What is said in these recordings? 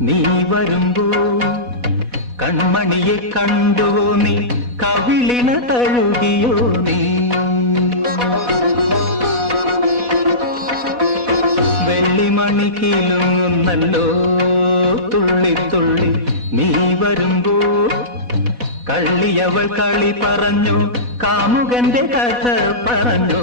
നീ വരുമ്പോ കൺമണിയെ കണ്ടോ നീ? കവിളിന തഴുകിയോ നീ? വെള്ളിമണി കീലുന്നല്ലോ തുള്ളി തുള്ളി നീ വരുമ്പോ കള്ളിയവൾ കളി പറഞ്ഞു കാമുകന്റെ കഥ പറഞ്ഞു.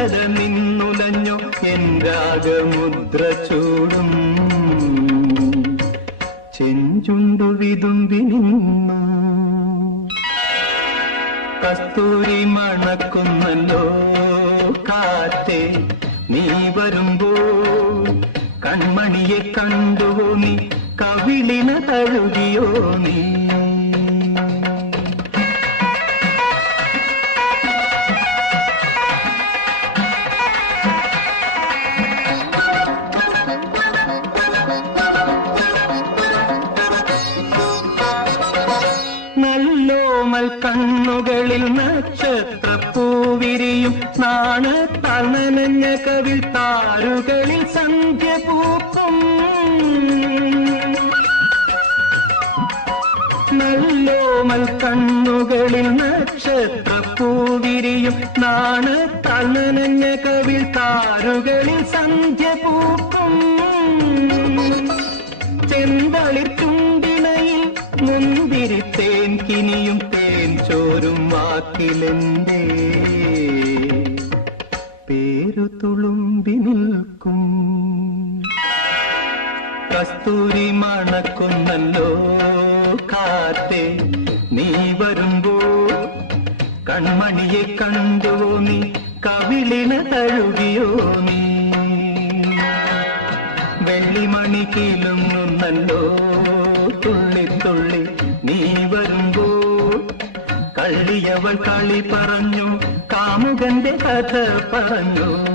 തളിലത നിന്നുലഞ്ഞു എൻ രാഗമുദ്ര ചൂടും. ചെഞ്ചുണ്ടു വിതുമ്പി നിന്നു കസ്തൂരി മണക്കുന്നല്ലോ കാറ്റേ നീ വരുമ്പോ. കൺമണിയെ കണ്ടുവോ നീ കവിളിന തഴുകിയോ നീ. കണ്ണുകളിൽ നക്ഷത്രപ്പൂവിരിയും നാണത്താൽ നനഞ്ഞ കവിൽ താരുകളിൽ സന്ധ്യ പൂക്കും. നല്ലോമൽ കണ്ണുകളിൽ നക്ഷത്രപ്പൂവിരിയും നാണത്താൽ നനഞ്ഞ കവിൽ താരുകളിൽ സന്ധ്യ പൂക്കും. ചെന്തളിർ ചോരും വാക്കിലെന്തേ പേരു തുളുമ്പി നിൽക്കും. കസ്തൂരി മണക്കുന്നല്ലോ കാത്തെ നീ വരുമ്പോ കൺമണിയെ കണ്ടുവോ നീ കവിളിന തഴുകിയോ നീ. വെള്ളിമണി കീലുന്നല്ലോ കള്ളിയവൾ കളി പറഞ്ഞു കാമുകന്റെ കഥ പറഞ്ഞു.